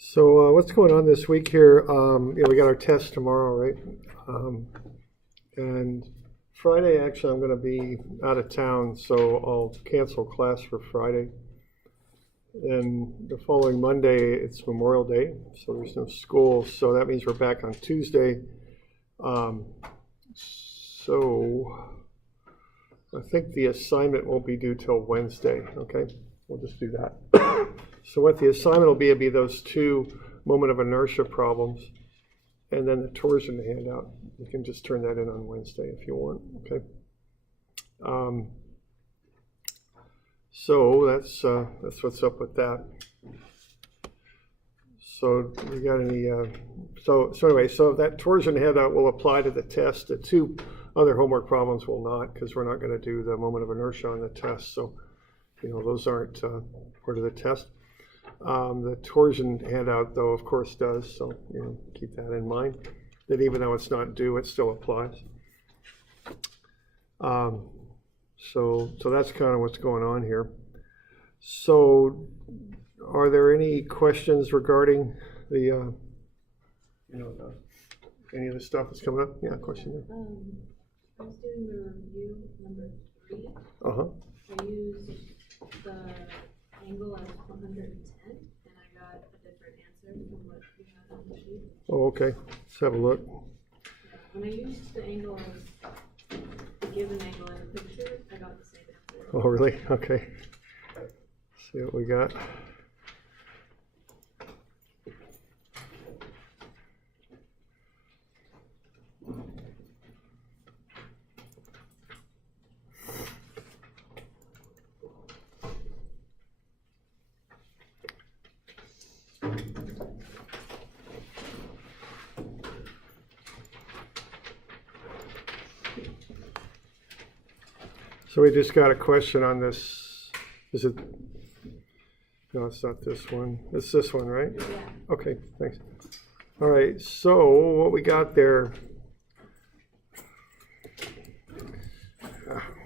So what's going on this week here? We got our test tomorrow, right? And Friday, actually, I'm going to be out of town, so I'll cancel class for Friday. And the following Monday, it's Memorial Day, so there's no school. So that means we're back on Tuesday. So I think the assignment won't be due till Wednesday, okay? We'll just do that. So what the assignment will be those two moment of inertia problems, and then the torsion handout. You can just turn that in on Wednesday if you want, okay? So that's what's up with that. So you got any? So anyway, so that torsion handout will apply to the test. The two other homework problems will not, because we're not going to do the moment of inertia on the test. So those aren't part of the test. The torsion handout, though, of course, does. So keep that in mind. That even though it's not due, it still applies. So that's kind of what's going on here. So, are there any questions regarding the any of the stuff that's coming up? Yeah, question there. I was doing the review number 3. Uh-huh. I used the angle as 110, and I got a different answer from what we had on the sheet. Oh, okay. Let's have a look. Yeah, when I used the angle as the given angle in the picture, I got the same answer. Oh, really? Okay. Let's see what we got. So we just got a question on this. Is it? No, it's not this one. It's this one, right? Yeah. Okay, thanks. All right, so what we got there.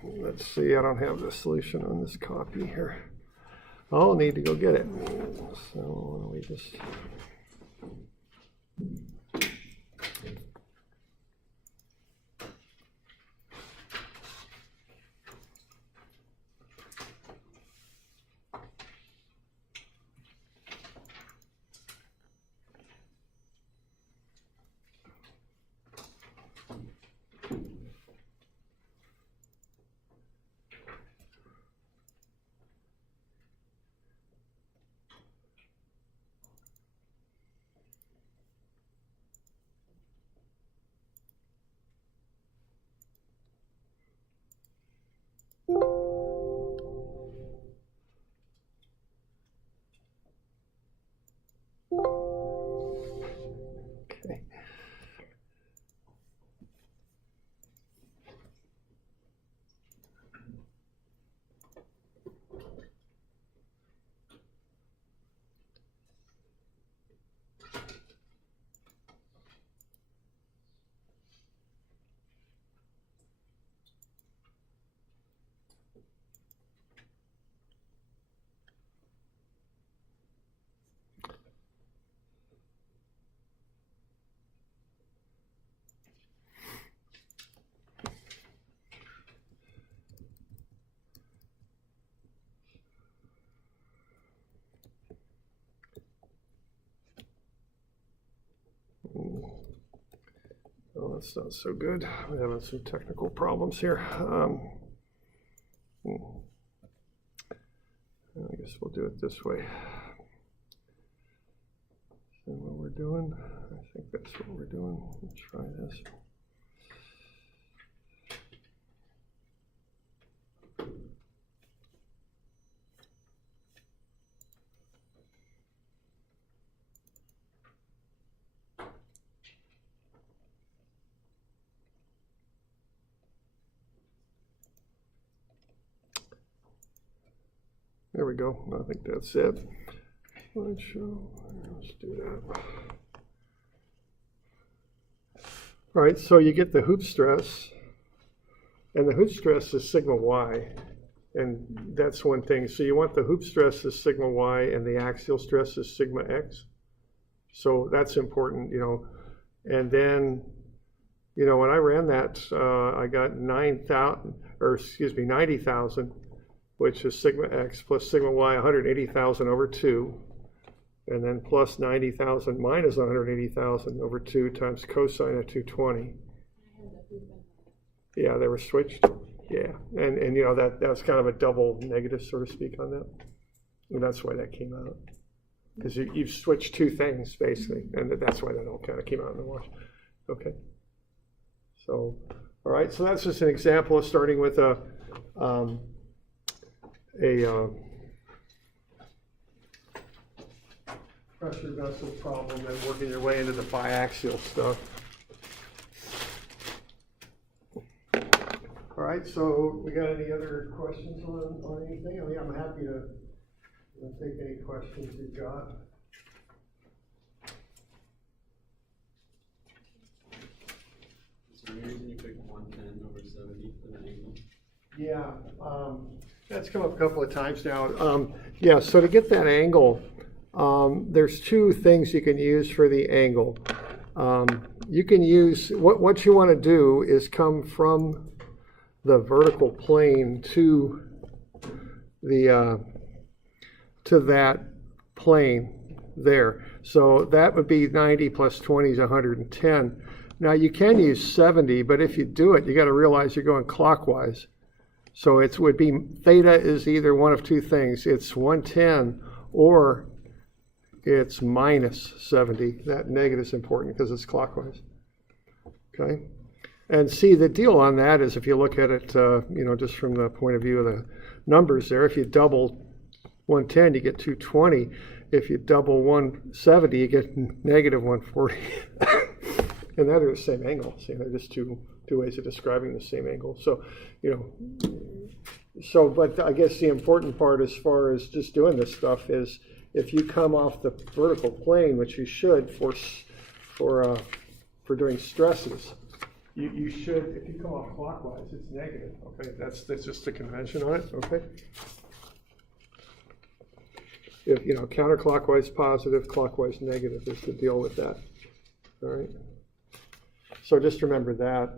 Let's see, I don't have the solution on this copy here. I'll need to go get it. So why don't we just. Okay. Oh, that's not so good. We're having some technical problems here. I guess we'll do it this way. Is that what we're doing? I think that's what we're doing. Let's try this. There we go. I think that's it. Let's do that. All right, so you get the hoop stress, and the hoop stress is sigma y, and that's one thing. So you want the hoop stress is sigma y, and the axial stress is sigma x. So that's important, you know. And then, you know, when I ran that, I got 90,000, which is sigma x plus sigma y, 180,000 over 2. And then plus 90,000 minus 180,000 over 2 times cosine of 220. Yeah, they were switched. Yeah, and you know, that was kind of a double negative, so to speak, on that. And that's why that came out. Because you've switched two things, basically, and that's why that all kind of came out in the wash. Okay. So, all right, so that's just an example of starting with a pressure vessel problem and working your way into the biaxial stuff. All right, so we got any other questions on anything? I mean, I'm happy to take any questions you've got. Is there any reason you picked 110 over 70 for the angle? Yeah, that's come up a couple of times now. Yeah, so to get that angle, there's two things you can use for the angle. You can use, what you want to do is come from the vertical plane to the to that plane there. So that would be 90 plus 20 is 110. Now you can use 70, but if you do it, you got to realize you're going clockwise. So it would be theta is either one of two things. It's 110 or it's minus 70. That negative is important because it's clockwise. Okay. And see, the deal on that is if you look at it, you know, just from the point of view of the numbers there, if you double 110, you get 220. If you double 170, you get negative 140. And that are the same angle. See, they're just two ways of describing the same angle. So, you know, but I guess the important part as far as just doing this stuff is if you come off the vertical plane, which you should for doing stresses, you should, if you come off clockwise, it's negative. Okay, that's just the convention on it. Okay. If you know, counterclockwise positive, clockwise negative is the deal with that. All right. So just remember that.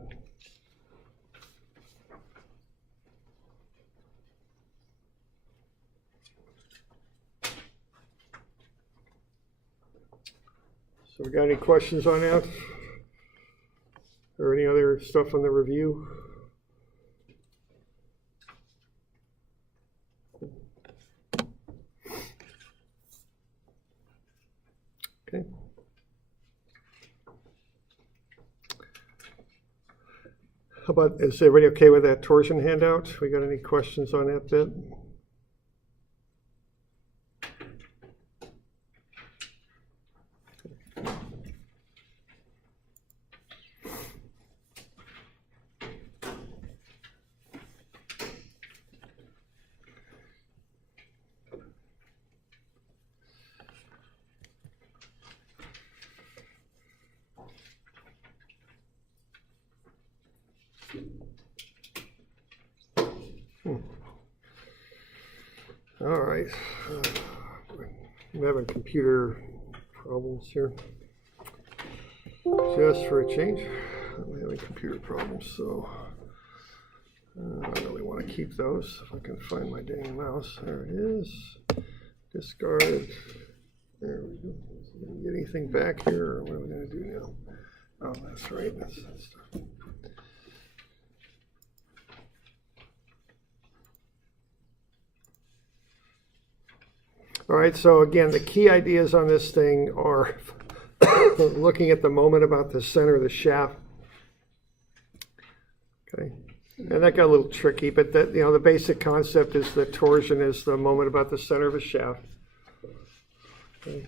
So we got any questions on that? Or any other stuff on the review? Okay. How about, is everybody okay with that torsion handout? We got any questions on that bit? All right, I'm having computer problems here. Just for a change, I'm having computer problems, so I don't really want to keep those. If I can find my dang mouse, there it is. Discard. There we go. Did we get anything back here, or what are we going to do now? Oh, that's right. That's that stuff. All right, so again, the key ideas on this thing are looking at the moment about the center of the shaft. Okay, and that got a little tricky, but that, you know, the basic concept is that torsion is the moment about the center of a shaft. Okay.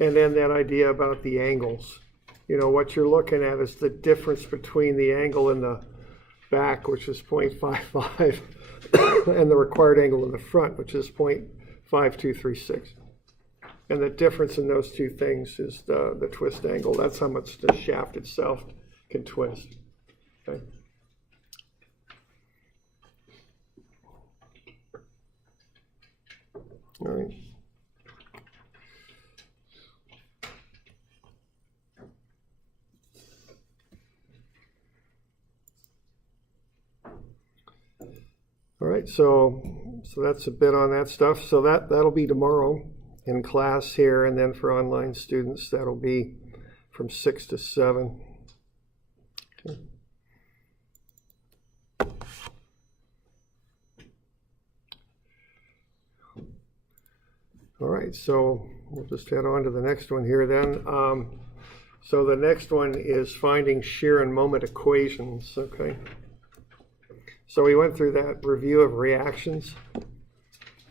And then that idea about the angles. You know, what you're looking at is the difference between the angle in the back, which is 0.55, and the required angle in the front, which is 0.5236. And the difference in those two things is the twist angle. That's how much the shaft itself can twist. Okay. All right. right, so that's a bit on that stuff. So that'll be tomorrow in class here, and then for online students, that'll be from 6 to 7. Okay. All right, so we'll just head on to the next one here then. So the next one is finding shear and moment equations, okay? So we went through that review of reactions,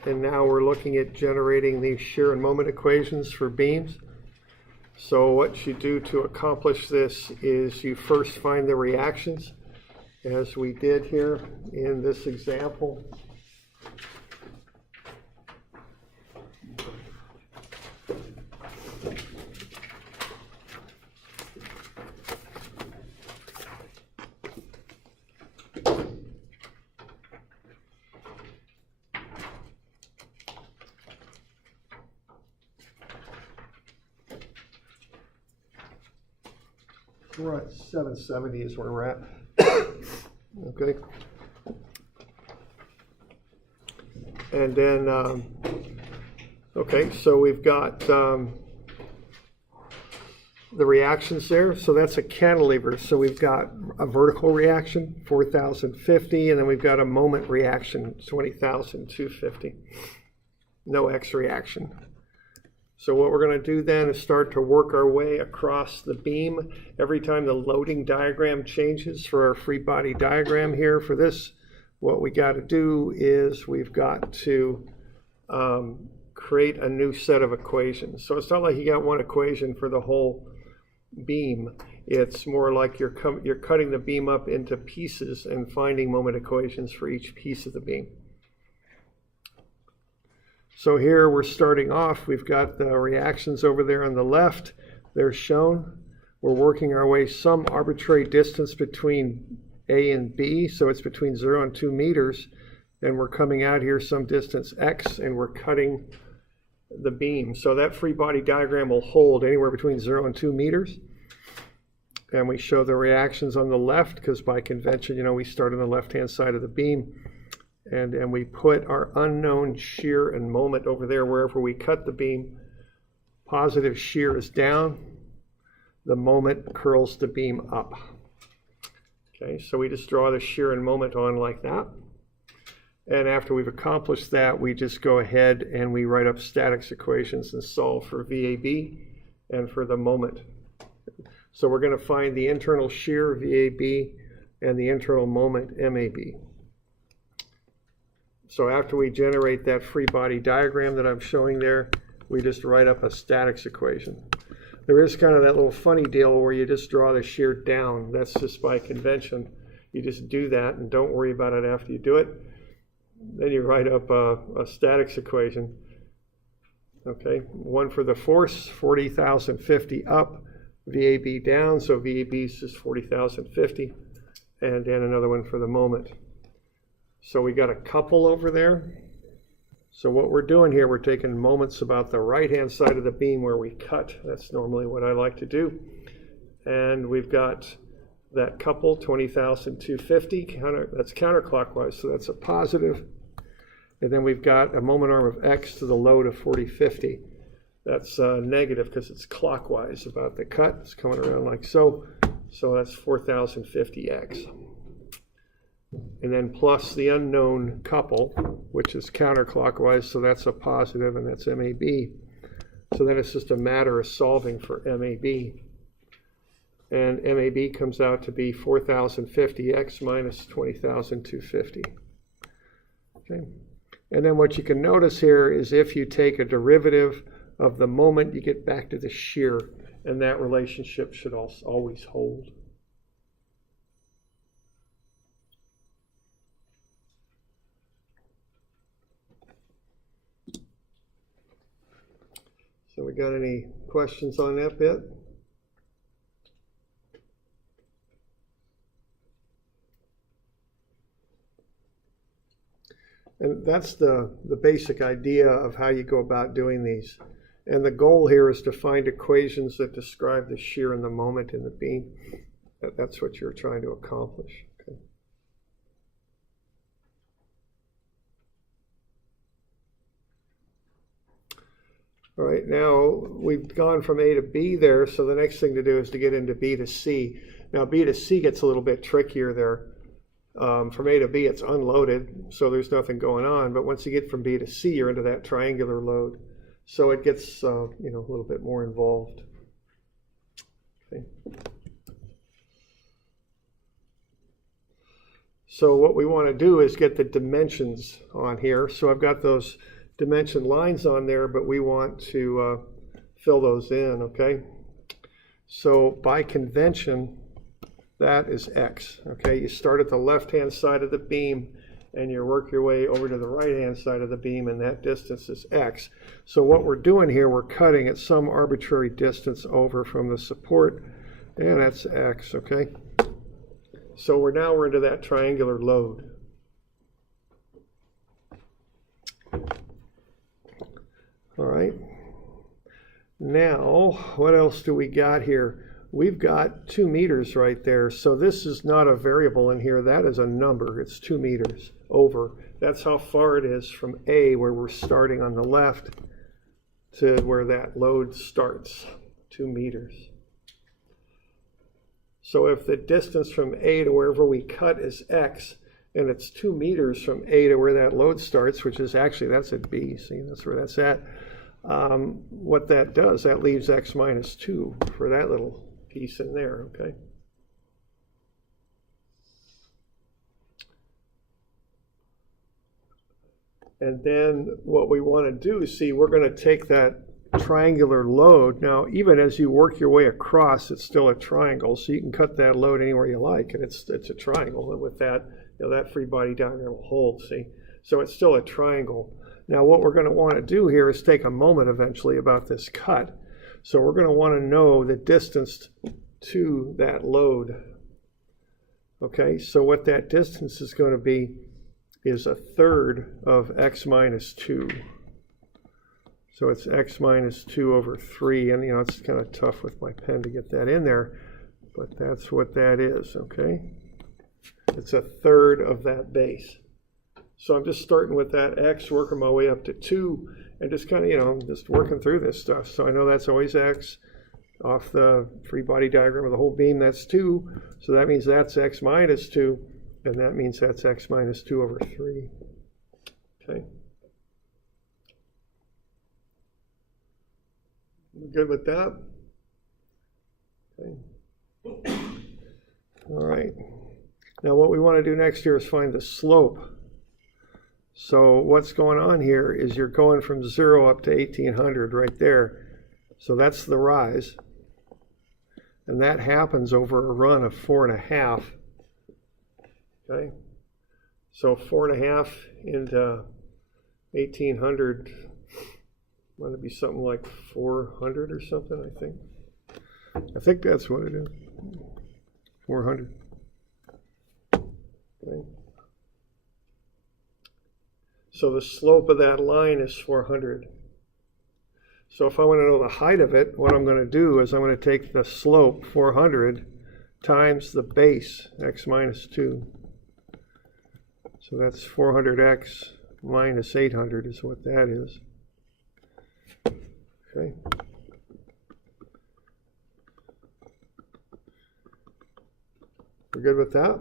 and now we're looking at generating these shear and moment equations for beams. So what you do to accomplish this is you first find the reactions, as we did here in this example. We're at 770 is where we're at. Okay. And then, okay, so we've got the reactions there. So that's a cantilever. So we've got a vertical reaction, 4,050, and then we've got a moment reaction, 20,250. No X reaction. So what we're going to do then is start to work our way across the beam. Every time the loading diagram changes for our free body diagram here for this, what we got to do is we've got to create a new set of equations. So it's not like you got one equation for the whole beam. It's more like you're cutting the beam up into pieces and finding moment equations for each piece of the beam. So here we're starting off, we've got the reactions over there on the left, they're shown. We're working our way some arbitrary distance between A and B, so it's between 0 and 2 meters. And we're coming out here some distance X, and we're cutting the beam. So that free body diagram will hold anywhere between 0 and 2 meters. And we show the reactions on the left, because by convention, you know, we start on the left-hand side of the beam. And we put our unknown shear and moment over there wherever we cut the beam. Positive shear is down. The moment curls the beam up. Okay, so we just draw the shear and moment on like that. And after we've accomplished that, we just go ahead and we write up statics equations and solve for VAB and for the moment. So we're going to find the internal shear, VAB, and the internal moment, MAB. So after we generate that free body diagram that I'm showing there, we just write up a statics equation. There is kind of that little funny deal where you just draw the shear down. That's just by convention. You just do that and don't worry about it after you do it. Then you write up a statics equation. Okay, one for the force, 40,050 up, VAB down, so VAB is just 40,050, and then another one for the moment. So we got a couple over there. So what we're doing here, we're taking moments about the right-hand side of the beam where we cut. That's normally what I like to do. And we've got that couple, 20,250, that's counterclockwise, so that's a positive. And then we've got a moment arm of X to the load of 4050. That's negative because it's clockwise about the cut. It's coming around like so. So that's 4,050X. And then plus the unknown couple, which is counterclockwise, so that's a positive, and that's MAB. So then it's just a matter of solving for MAB. And MAB comes out to be 4,050X minus 20,250. Okay. And then what you can notice here is if you take a derivative of the moment, you get back to the shear, and that relationship should also always hold. So we got any questions on that bit? And that's the basic idea of how you go about doing these. And the goal here is to find equations that describe the shear and the moment in the beam. That's what you're trying to accomplish. Okay. All right, now we've gone from A to B there, so the next thing to do is to get into B to C. Now B to C gets a little bit trickier there. From A to B it's unloaded, so there's nothing going on, but once you get from B to C, you're into that triangular load. So it gets a little bit more involved. Okay. So what we want to do is get the dimensions on here. So I've got those dimension lines on there, but we want to fill those in, okay? So by convention, that is X, okay? You start at the left-hand side of the beam and you work your way over to the right-hand side of the beam, and that distance is X. So what we're doing here, we're cutting at some arbitrary distance over from the support, and that's X, okay? So we're into that triangular load. All right. Now, what else do we got here? We've got 2 meters right there. So this is not a variable in here. That is a number. It's 2 meters over. That's how far it is from A, where we're starting on the left, to where that load starts, 2 meters. So if the distance from A to wherever we cut is X, and it's 2 meters from A to where that load starts, which is actually, that's at B, see, that's where that's at. What that does, that leaves X minus 2 for that little piece in there, okay? And then what we want to do is see, we're going to take that triangular load. Now, even as you work your way across, it's still a triangle, so you can cut that load anywhere you like, and it's a triangle. And with that, that free body diagram will hold, see? So it's still a triangle. Now, what we're going to want to do here is take a moment eventually about this cut. So we're going to want to know the distance to that load. Okay, so what that distance is going to be is 1/3 of X minus 2. So it's X minus 2 over 3, and it's kind of tough with my pen to get that in there, but that's what that is, okay? It's 1/3 of that base. So I'm just starting with that X, working my way up to 2, and just kind of, just working through this stuff. So I know that's always X. Off the free body diagram of the whole beam, that's 2. So that means that's X minus 2, and that means that's X minus 2 over 3, okay? Good with that? Okay. All right. Now what we want to do next here is find the slope. So what's going on here is you're going from 0 up to 1800 right there. So that's the rise. And that happens over a run of 4.5. Okay. So 4.5 into 1800. Want to be something like 400 or something, I think. I think that's what it is. 400. Okay. So the slope of that line is 400. So if I want to know the height of it, what I'm going to do is I'm going to take the slope, 400, times the base, X minus 2. So that's 400X minus 800 is what that is. Okay. We're good with that?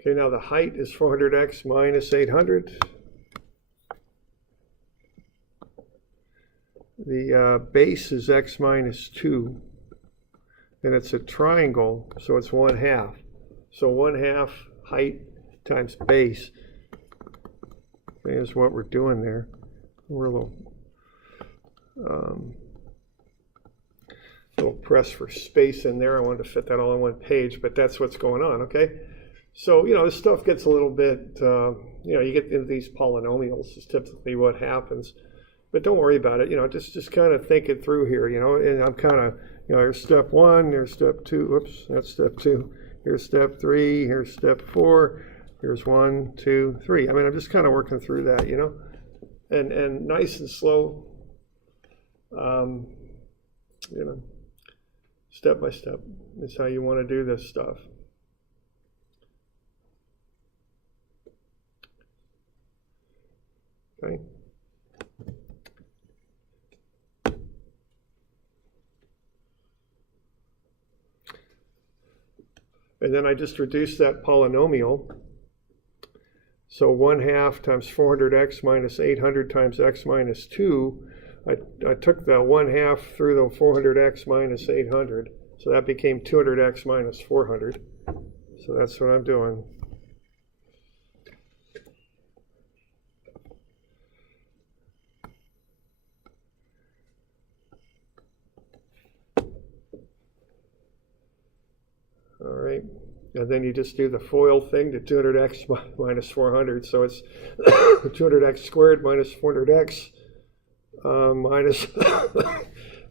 Okay, now the height is 400x minus 800. The base is x minus 2, and it's a triangle, so it's 1/2. So 1/2 height times base is what we're doing there. We're a little pressed for space in there. I wanted to fit that all on one page, but that's what's going on, okay? So, this stuff gets a little bit, you get into these polynomials is typically what happens. But don't worry about it, just kind of think it through here, and I'm kind of, here's step 1, here's step 2, whoops, that's step 2, here's step 3, here's step 4, here's 1, 2, 3. I mean, I'm just kind of working through that, and nice and slow, Step by step is how you want to do this stuff. Okay. And then I just reduced that polynomial. So 1/2 times 400x minus 800 times x minus 2. I took the 1/2 through the 400x minus 800. So that became 200x minus 400. So that's what I'm doing. All right, and then you just do the FOIL thing to 200x minus 400. So it's 200x squared minus 400x minus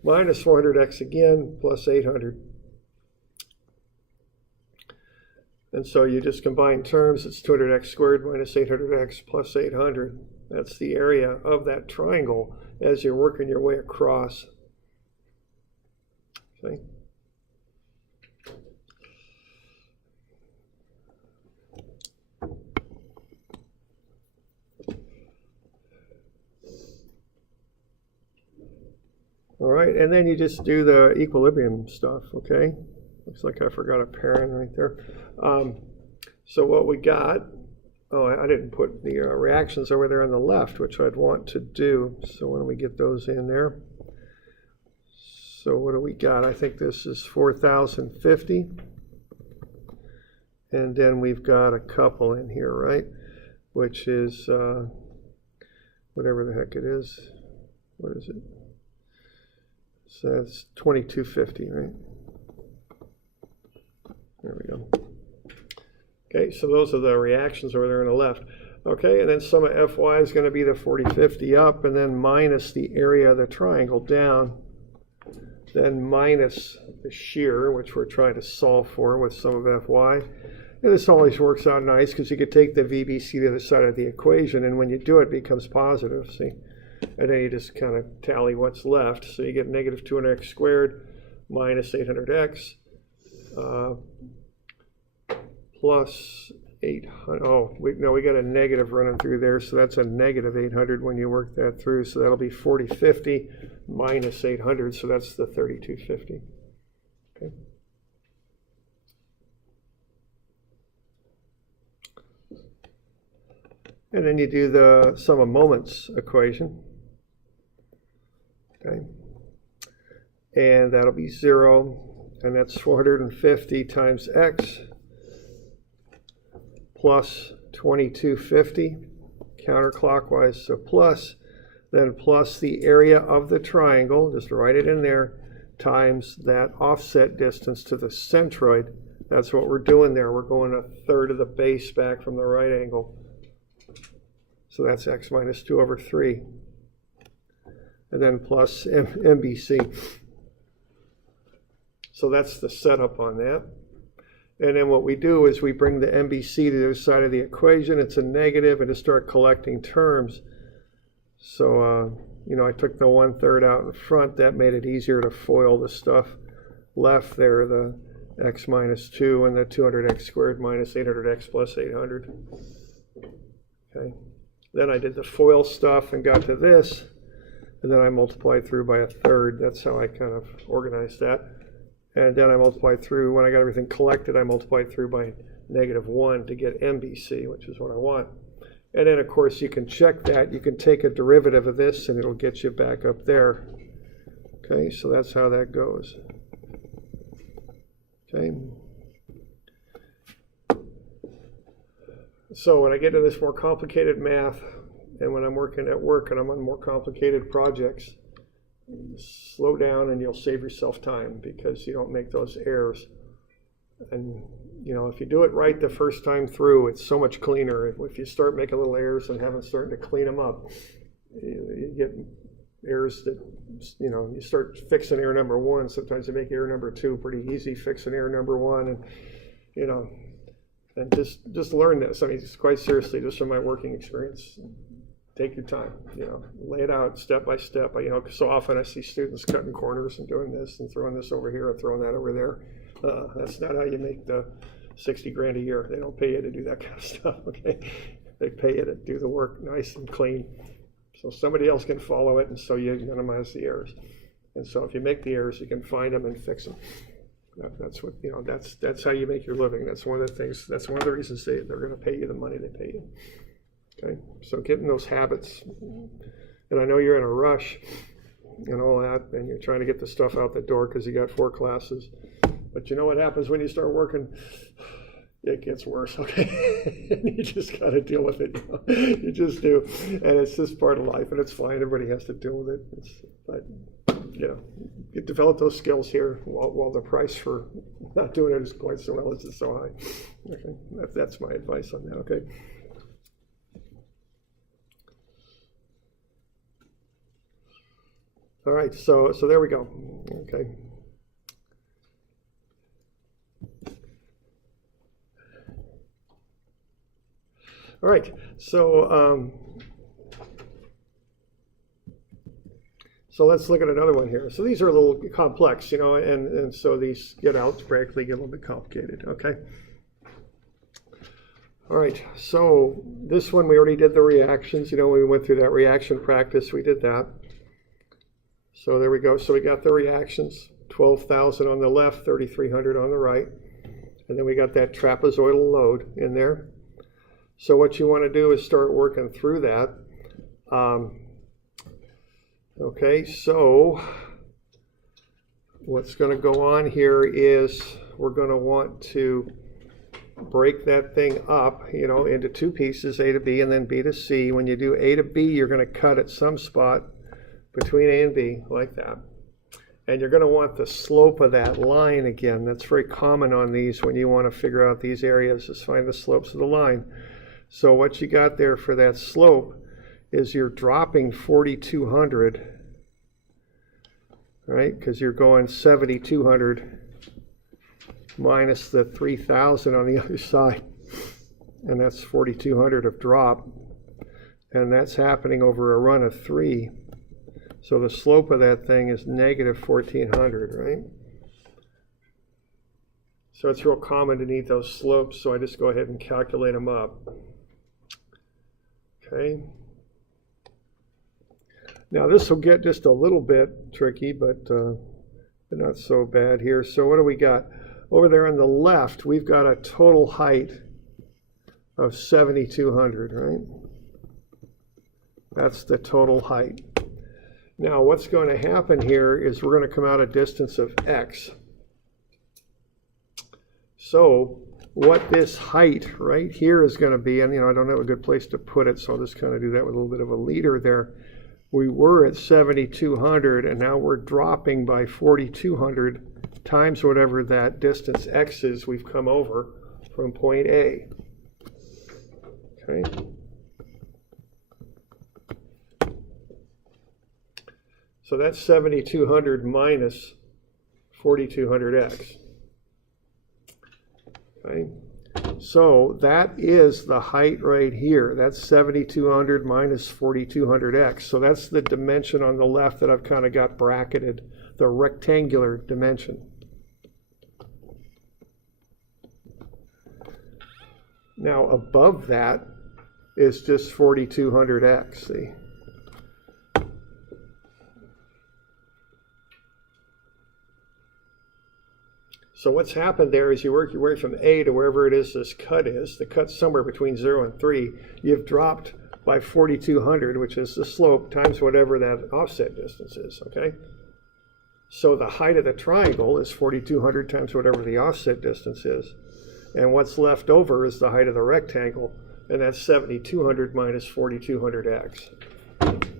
minus 400x again plus 800. And so you just combine terms. It's 200x squared minus 800x plus 800. That's the area of that triangle as you're working your way across. Okay. All right, and then you just do the equilibrium stuff, okay? Looks like I forgot a parent right there. So what we got, oh, I didn't put the reactions over there on the left, which I'd want to do. So why don't we get those in there? So what do we got? I think this is 4,050. And then we've got a couple in here, right? Which is whatever the heck it is. What is it? So that's 2250, right? There we go. Okay, so those are the reactions over there on the left. Okay, and then sum of Fy is going to be the 4050 up, and then minus the area of the triangle down, then minus the shear, which we're trying to solve for with sum of Fy. And this always works out nice because you could take the VBC to the other side of the equation, and when you do it, it becomes positive, see? And then you just kind of tally what's left. So you get negative 200x squared minus 800x plus 800. Oh, we got a negative running through there. So that's a negative 800 when you work that through. So that'll be 4050 minus 800. So that's the 3250. Okay. And then you do the sum of moments equation. Okay, and that'll be 0, and that's 450 times x plus 2250 counterclockwise, so plus, then plus the area of the triangle, just write it in there, times that offset distance to the centroid. That's what we're doing there. We're going 1/3 of the base back from the right angle. So that's x minus 2 over 3. And then plus MBC. So that's the setup on that. And then what we do is we bring the MBC to the other side of the equation. It's a negative, and to start collecting terms. So, I took the 1/3 out in front. That made it easier to FOIL the stuff left there, the x minus 2 and the 200x squared minus 800x plus 800. Okay. Then I did the FOIL stuff and got to this. And then I multiplied through by 1/3. That's how I kind of organized that. And then I multiplied through, when I got everything collected, I multiplied through by -1 to get MBC, which is what I want. And then, of course, you can check that. You can take a derivative of this, and it'll get you back up there. Okay, so that's how that goes. Okay. So when I get to this more complicated math, and when I'm working at work and I'm on more complicated projects, slow down and you'll save yourself time because you don't make those errors. And if you do it right the first time through, it's so much cleaner. If you start making little errors and haven't started to clean them up, you get errors that, you start fixing error number 1. Sometimes you make error number 2 pretty easy, fixing error number 1, and, and just learn this. I mean, quite seriously, just from my working experience. take your time, lay it out step by step. So often I see students cutting corners and doing this and throwing this over here and throwing that over there. That's not how you make the 60 grand a year. They don't pay you to do that kind of stuff, okay? They pay you to do the work nice and clean so somebody else can follow it, and so you minimize the errors. And so if you make the errors, you can find them and fix them. That's what, that's how you make your living. That's one of the things, that's one of the reasons they're going to pay you the money they pay you. Okay, so getting those habits, and I know you're in a rush and all that, and you're trying to get the stuff out the door because you got 4 classes. But you know what happens when you start working? It gets worse, okay? And you just got to deal with it. You just do, and it's just part of life, and it's fine. Everybody has to deal with it. But you develop those skills here while the price for not doing it is quite so well as it's so high. Okay, that's my advice on that. Okay. All right, so there we go. Okay. All right, so let's look at another one here. So these are a little complex, and so these practically get a little bit complicated. Okay. All right, so this one we already did the reactions. We went through that reaction practice. We did that. So there we go. So we got the reactions, 12,000 on the left, 3,300 on the right. And then we got that trapezoidal load in there. So what you want to do is start working through that. Okay, so what's going to go on here is we're going to want to break that thing up, into 2 pieces, A to B and then B to C. When you do A to B, you're going to cut at some spot between A and B, like that. And you're going to want the slope of that line again. That's very common on these when you want to figure out these areas, is find the slopes of the line. So what you got there for that slope is you're dropping 4,200, right? Because you're going 7,200 minus the 3,000 on the other side. And that's 4,200 of drop. And that's happening over a run of 3. So the slope of that thing is negative 1,400, right? So it's real common to need those slopes, so I just go ahead and calculate them up. Okay. Now this will get just a little bit tricky, but not so bad here. So what do we got? Over there on the left, we've got a total height of 7,200, right? That's the total height. Now what's going to happen here is we're going to come out a distance of x. So what this height right here is going to be, and I don't have a good place to put it, so I'll just kind of do that with a little bit of a leader there. We were at 7,200 and now we're dropping by 4,200 times whatever that distance x is we've come over from point A. Okay. So that's 7,200 minus 4,200x. Okay. So that is the height right here. That's 7,200 minus 4,200x. So that's the dimension on the left that I've kind of got bracketed, the rectangular dimension. Now above that is just 4,200x, see? So what's happened there is you work your way from A to wherever it is this cut is. The cut's somewhere between 0 and 3. You've dropped by 4,200, which is the slope, times whatever that offset distance is, okay? So the height of the triangle is 4,200 times whatever the offset distance is. And what's left over is the height of the rectangle, and that's 7,200 minus 4,200x.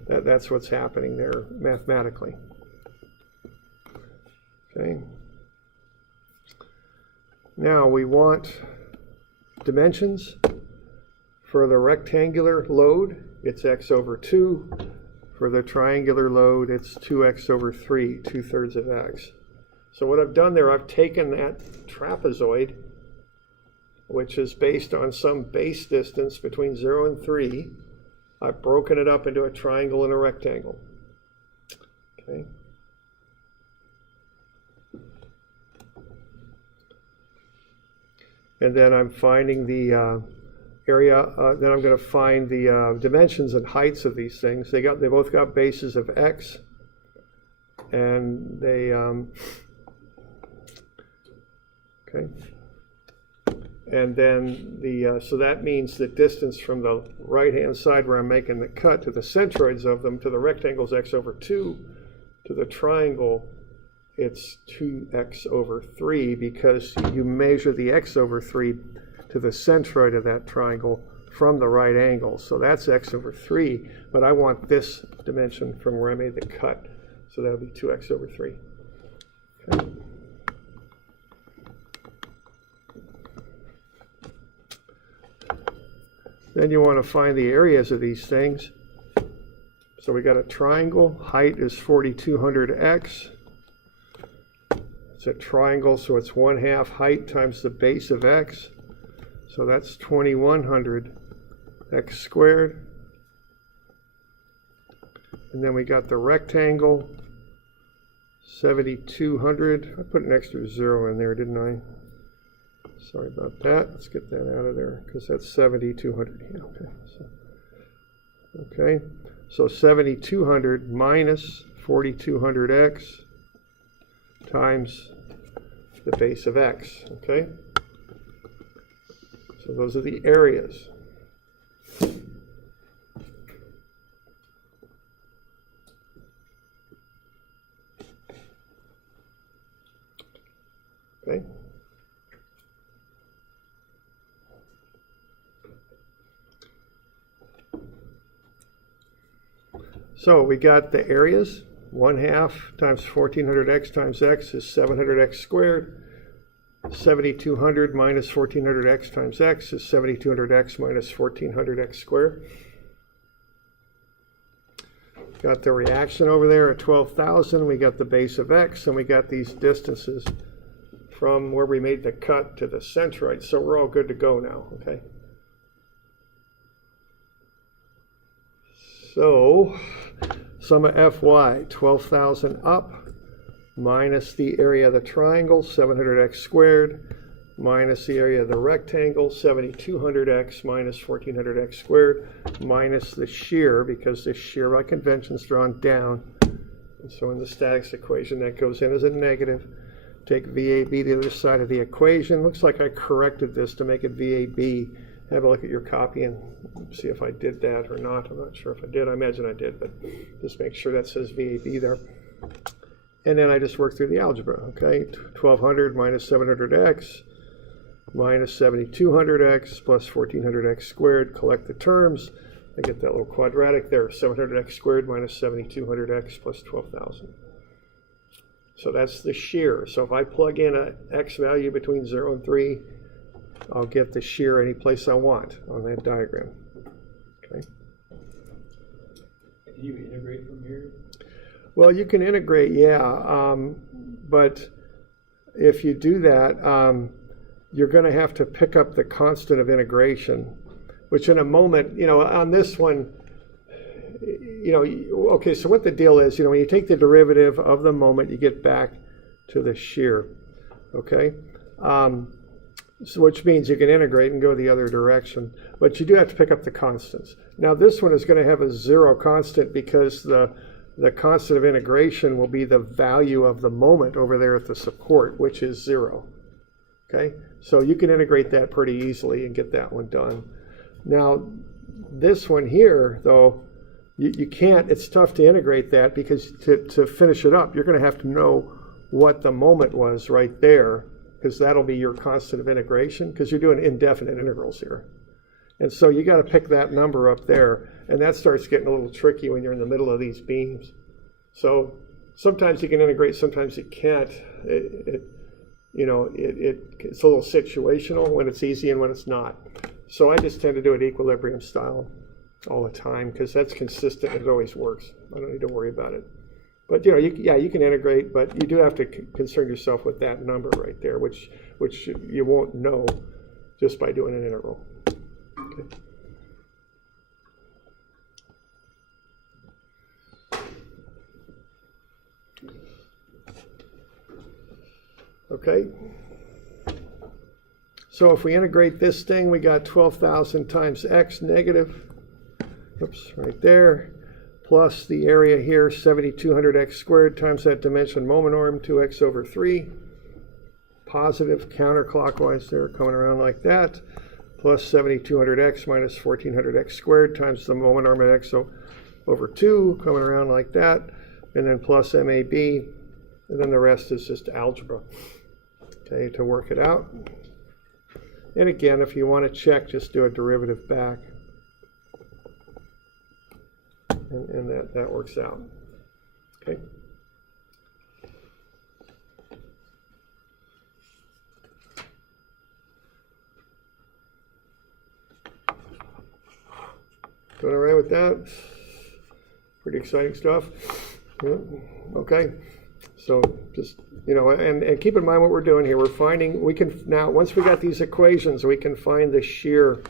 That's what's happening there mathematically. Okay. Now we want dimensions. For the rectangular load, it's x over 2. For the triangular load, it's 2x over 3, 2/3 of x. So what I've done there, I've taken that trapezoid, which is based on some base distance between 0 and 3, I've broken it up into a triangle and a rectangle. Okay. And then I'm finding the area, then I'm going to find the dimensions and heights of these things. They both got bases of x, and they, okay. And then so that means the distance from the right-hand side where I'm making the cut to the centroids of them, to the rectangles x over 2, to the triangle, it's 2x over 3, because you measure the x over 3 to the centroid of that triangle from the right angle. So that's x over 3, but I want this dimension from where I made the cut. So that'll be 2x over 3. Okay. Then you want to find the areas of these things. So we got a triangle, height is 4200x. It's a triangle, so it's 1/2 height times the base of x. So that's 2100 x squared. And then we got the rectangle, 7200. I put an extra 0 in there, didn't I? Sorry about that. Let's get that out of there, because that's 7200. Yeah, okay. So 7200 minus 4200x times the base of x. Okay. So those are the areas. Okay. So we got the areas. 1/2 times 1400x times x is 700x squared. 7200 minus 1400x times x is 7200x minus 1400x squared. Got the reaction over there at 12,000. We got the base of x, and we got these distances from where we made the cut to the centroid. So we're all good to go now, okay? So sum of Fy, 12,000 up, minus the area of the triangle, 700x squared, minus the area of the rectangle, 7200x minus 1400x squared, minus the shear, because the shear by convention is drawn down. And so in the statics equation, that goes in as a negative. Take VAB to the other side of the equation. Looks like I corrected this to make it VAB. Have a look at your copy and see if I did that or not. I'm not sure if I did. I imagine I did, but just make sure that says VAB there. And then I just work through the algebra, okay? 1200 minus 700x minus 7200x plus 1400x squared. Collect the terms. I get that little quadratic there. 700x squared minus 7200x plus 12,000. So that's the shear. So if I plug in an x value between 0 and 3, I'll get the shear any place I want on that diagram. Okay. Can you integrate from here? Well, you can integrate, yeah, but if you do that, you're going to have to pick up the constant of integration, which in a moment, on this one, okay, so what the deal is, when you take the derivative of the moment, you get back to the shear, okay? So which means you can integrate and go the other direction, but you do have to pick up the constants. Now this one is going to have a 0 constant because the constant of integration will be the value of the moment over there at the support, which is 0. Okay, so you can integrate that pretty easily and get that one done. Now this one here, though, you can't, it's tough to integrate that because to finish it up, you're going to have to know what the moment was right there, because that'll be your constant of integration, because you're doing indefinite integrals here. And so you got to pick that number up there, and that starts getting a little tricky when you're in the middle of these beams. So sometimes you can integrate, sometimes you can't. It's a little situational when it's easy and when it's not. So I just tend to do it equilibrium style all the time, because that's consistent and it always works. I don't need to worry about it. But you can integrate, but you do have to concern yourself with that number right there, which you won't know just by doing an integral. Okay. Okay. So if we integrate this thing, we got 12,000 times x negative, oops, right there, plus the area here, 7,200x squared times that dimension moment arm, 2x over 3, positive counterclockwise there, coming around like that, plus 7,200x minus 1,400x squared times the moment arm at x over 2, coming around like that, and then plus MAB, and then the rest is just algebra, okay, to work it out. And again, if you want to check, just do a derivative back. And that works out. Okay. Doing all right with that? Pretty exciting stuff. Yeah. Okay. So just, you know, and keep in mind what we're doing here. We're finding, we can now, once we got these equations, we can find the shear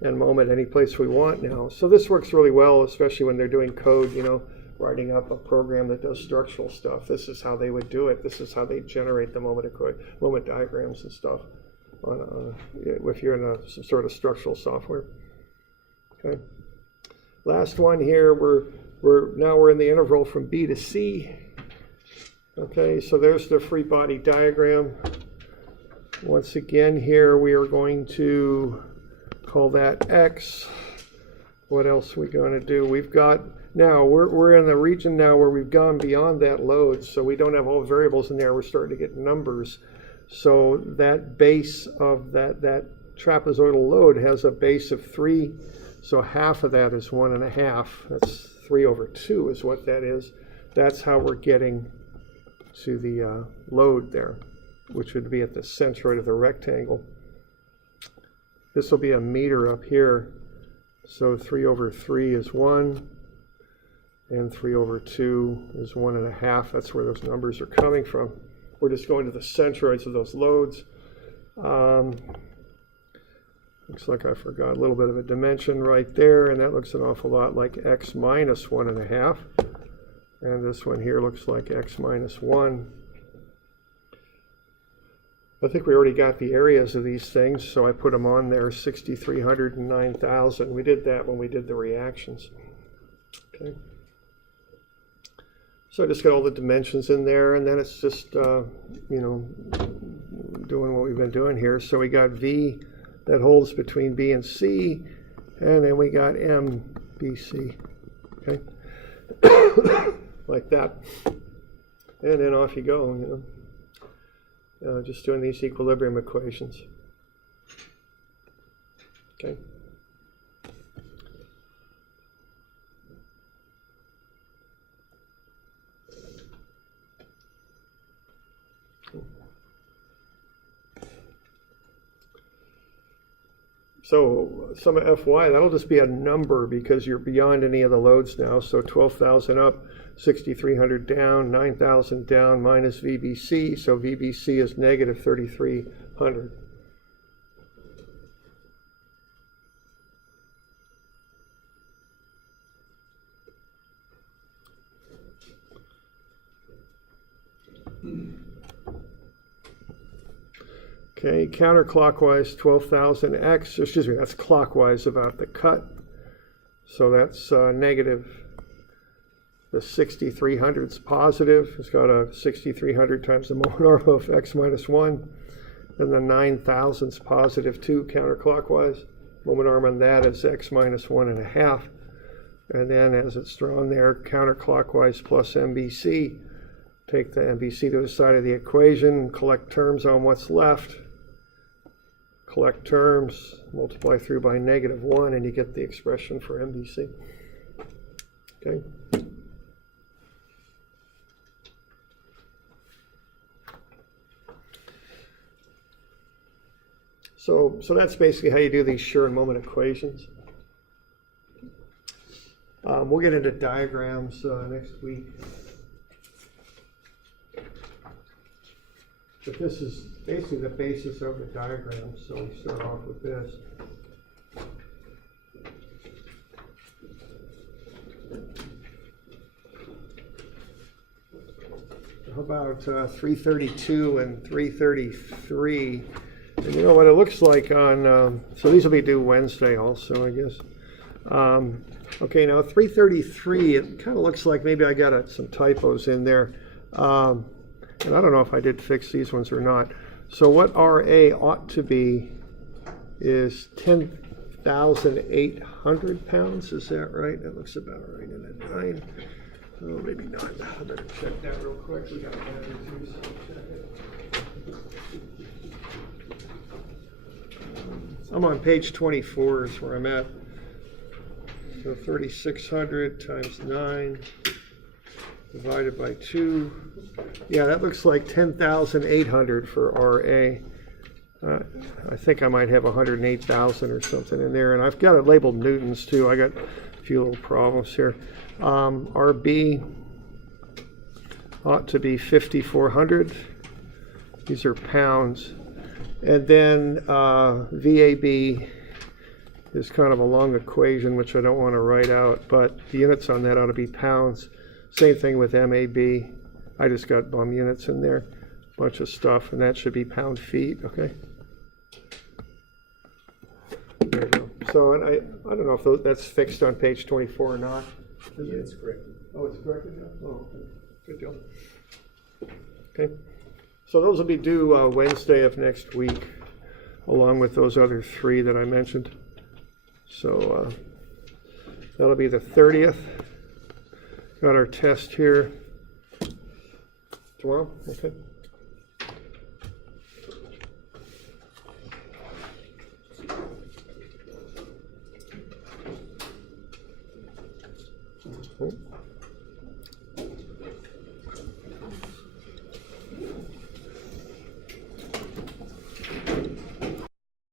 and moment any place we want now. So this works really well, especially when they're doing code, you know, writing up a program that does structural stuff. This is how they would do it. This is how they generate the moment diagrams and stuff if you're in some sort of structural software. Okay. Last one here, we're in the interval from B to C. Okay, so there's the free body diagram. Once again here, we are going to call that X. What else are we going to do? We've got, now we're in the region now where we've gone beyond that load, so we don't have all the variables in there. We're starting to get numbers. So that base of that trapezoidal load has a base of 3. So half of that is 1.5. That's 3 over 2 is what that is. That's how we're getting to the load there, which would be at the centroid of the rectangle. This will be a meter up here. So 3 over 3 is 1, and 3 over 2 is 1.5. That's where those numbers are coming from. We're just going to the centroids of those loads. Looks like I forgot a little bit of a dimension right there, and that looks an awful lot like x minus 1.5. And this one here looks like x minus 1. I think we already got the areas of these things, so I put them on there, 6,300 and 9,000. We did that when we did the reactions. Okay. So I just got all the dimensions in there, and then it's just, you know, doing what we've been doing here. So we got V that holds between B and C, and then we got M, B, C. Okay. Like that, and then off you go, you know, just doing these equilibrium equations. Okay. So sum of Fy, that'll just be a number because you're beyond any of the loads now. So 12,000 up, 6,300 down, 9,000 down, minus VBC. So VBC is negative 3,300. Okay, counterclockwise 12,000x, excuse me, that's clockwise about the cut. So that's negative. The 6,300 is positive. It's got a 6,300 times the moment arm of x minus 1. And the 9,000 is positive 2 counterclockwise. Moment arm on that is x minus 1.5. And then as it's drawn there, counterclockwise plus MBC. Take the MBC to the side of the equation, collect terms on what's left. Collect terms, multiply through by negative 1, and you get the expression for MBC. Okay. So that's basically how you do these Shear and moment equations. We'll get into diagrams next week. But this is basically the basis of the diagram, so we start off with this. how about 332 and 333? And you know what it looks like on, so these will be due Wednesday also, I guess. Okay, now 333, it kind of looks like maybe I got some typos in there. And I don't know if I did fix these ones or not. So what RA ought to be is 10,800 pounds, is that right? That looks about right in it. 9, oh, maybe not. I better check that real quick. We got a minute or two, so check it. I'm on page 24 is where I'm at. So 3,600 times 9 divided by 2. Yeah, that looks like 10,800 for RA. I think I might have 108,000 or something in there. And I've got it labeled newtons too. I got a few little problems here. RB ought to be 5,400. These are pounds. And then VAB is kind of a long equation, which I don't want to write out, but the units on that ought to be pounds. Same thing with MAB. I just got bum units in there, bunch of stuff, and that should be pound feet, okay? There you go. So and I don't know if that's fixed on page 24 or not. Yeah, it's corrected. Oh, it's corrected now? Oh, okay. Good deal. Okay. So those will be due Wednesday of next week, along with those other 3 that I mentioned. So that'll be the 30th. Got our test here tomorrow. Okay. Cool.